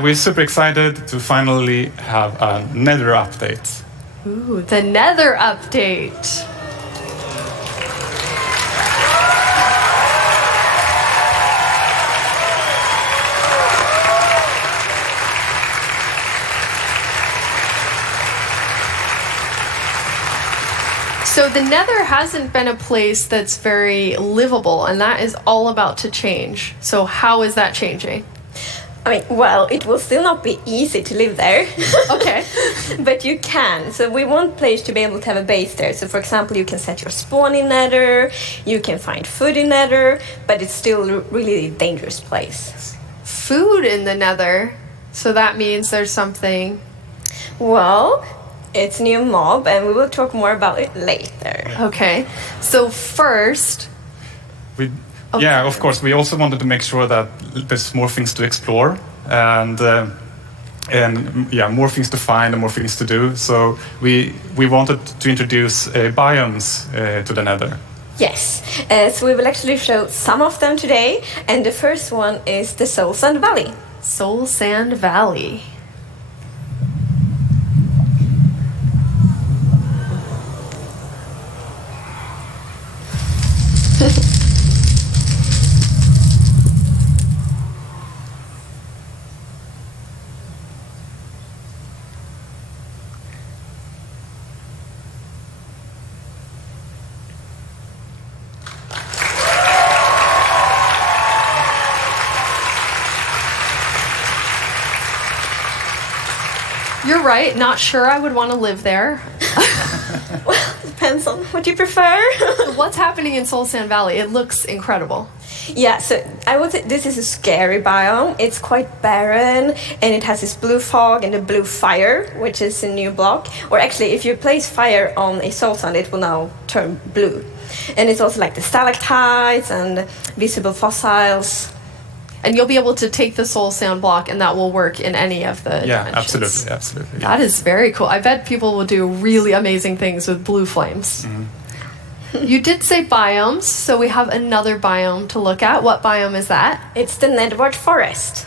We're super excited to finally have a Nether update. Ooh, the Nether update. So the Nether hasn't been a place that's very livable, and that is all about to change. So how is that changing? I mean, well, it will still not be easy to live there. Okay. But you can. So we want players to be able to have a base there. So for example, you can set your spawn in Nether, you can find food in Nether, but it's still really a dangerous place. Food in the Nether. So that means there's something. Well, it's a new mob, and we will talk more about it later. Okay. So first, Yeah, of course. We also wanted to make sure that there's more things to explore and more things to find and more things to do. So we wanted to introduce biomes to the Nether. Yes, so we will actually show some of them today, and the first one is the Soul Sand Valley. Soul Sand Valley. You're right, not sure I would want to live there. Well, depends on what you prefer. What's happening in Soul Sand Valley? It looks incredible. Yeah, so I would say this is a scary biome. It's quite barren, and it has this blue fog and the blue fire, which is a new block. Or actually, if you place fire on a soul sand, it will now turn blue. And it's also like the stalactites and visible fossils. And you'll be able to take the Soul Sand block, and that will work in any of the dimensions. Absolutely. That is very cool. I bet people will do really amazing things with blue flames. You did say biomes, so we have another biome to look at. What biome is that? It's the Nether forest.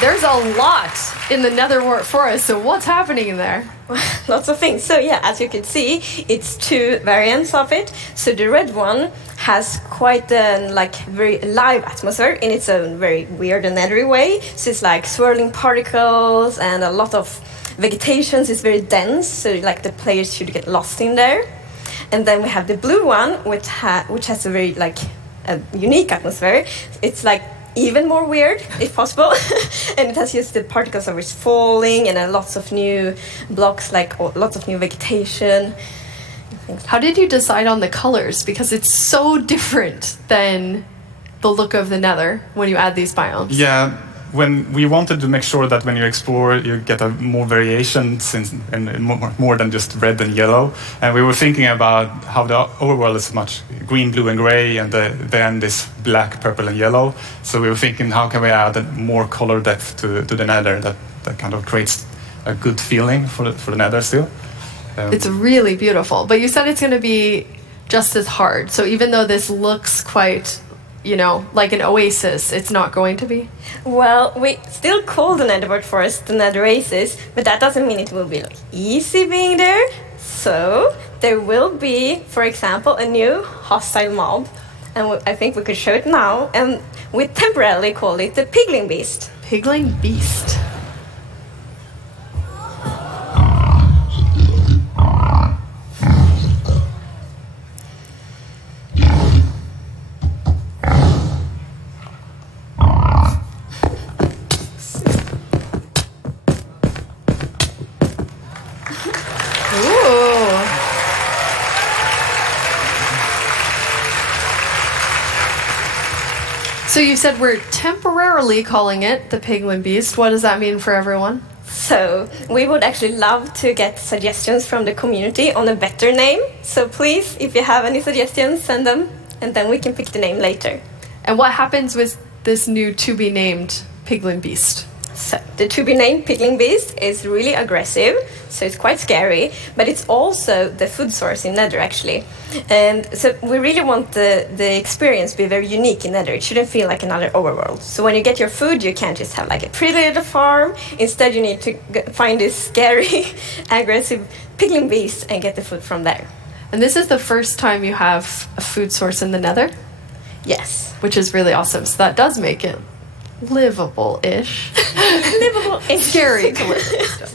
There's a lot in the Nether forest, so what's happening in there? Lots of things. So yeah, as you can see, it's two variants of it. So the red one has quite a very alive atmosphere in its own very weird and nettery way. So it's like swirling particles and a lot of vegetation. It's very dense, so like the players should get lost in there. And then we have the blue one, which has a very a unique atmosphere. It's like even more weird, if possible. And it has just the particles that are falling and lots of new blocks, lots of new vegetation. How did you decide on the colors? Because it's so different than the look of the Nether when you add these biomes. Yeah, when we wanted to make sure that when you explore, you get a more variation and more than just red and yellow. And we were thinking about how the overworld is much green, blue, and gray, and then this black, purple, and yellow. So we were thinking, how can we add more color depth to the Nether that kind of creates a good feeling for the Nether still. It's really beautiful, but you said it's going to be just as hard. So even though this looks quite, like an oasis, it's not going to be? Well, we still call the Nether forest the Nether oasis, but that doesn't mean it will be easy being there. So there will be, for example, a new hostile mob, and I think we could show it now, and we temporarily call it the Pigling Beast. Pigling Beast. So you said we're temporarily calling it the Piglin Beast. What does that mean for everyone? So we would actually love to get suggestions from the community on a better name. So please, if you have any suggestions, send them, and then we can pick the name later. And what happens with this new to-be-named Piglin Beast? So the to-be-named Piglin Beast is really aggressive, so it's quite scary, but it's also the food source in Nether, actually. And so we really want the experience to be very unique in Nether. It shouldn't feel like another overworld. So when you get your food, you can't just have like a pretty little farm. Instead, you need to find this scary, aggressive Piglin Beast and get the food from there. And this is the first time you have a food source in the Nether? Yes. Which is really awesome. So that does make it livable-ish. Livable-ish. Scary to live in.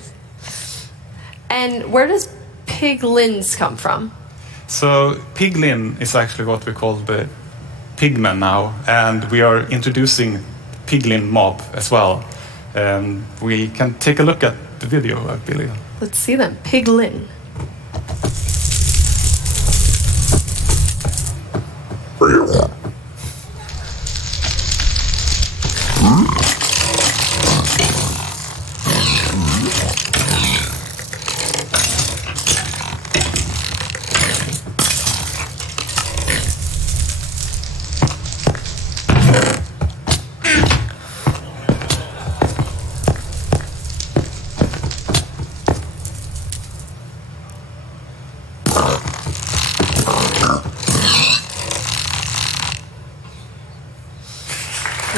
And where does piglins come from? So piglin is actually what we call the pigmen now, and we are introducing piglin mob as well. We can take a look at the video, I believe. Let's see them. Piglin.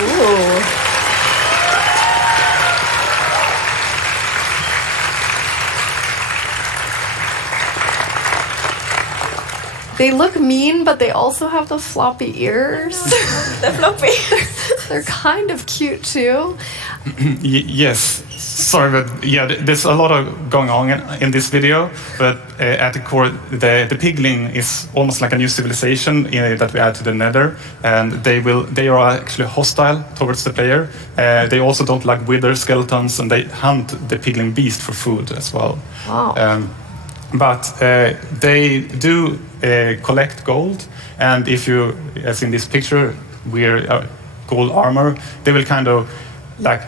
Ooh. They look mean, but they also have the floppy ears. The floppy. They're kind of cute too. Yes, sorry, but yeah, there's a lot of going on in this video. But at the core, the piglin is almost like a new civilization that we add to the Nether, and they are actually hostile towards the player. They also don't like wither skeletons, and they hunt the piglin beast for food as well. Wow. But they do collect gold, and if you, as in this picture, wear gold armor, they will kind of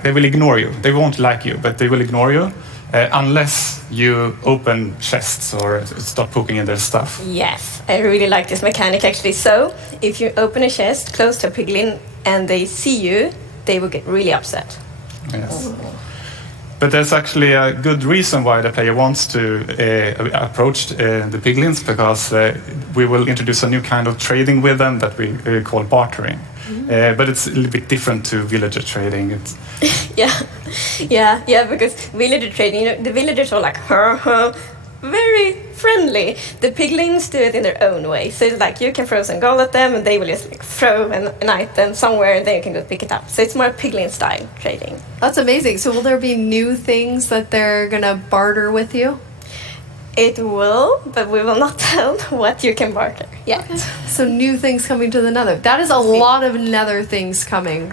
they will ignore you. They won't like you, but they will ignore you unless you open chests or start poking in their stuff. Yes, I really like this mechanic actually. So if you open a chest close to a piglin and they see you, they will get really upset. Yes. But there's actually a good reason why the player wants to approach the piglins, because we will introduce a new kind of trading with them that we call bartering. But it's a little bit different to villager trading. It's yeah, because villager trading, the villagers are like, very friendly. The piglins do it in their own way. So it's like you can throw some gold at them and they will just like throw an item somewhere and then you can go pick it up. So it's more piglin style trading. That's amazing. So will there be new things that they're gonna barter with you? It will, but we will not tell what you can barter yet. So new things coming to the Nether. That is a lot of Nether things coming.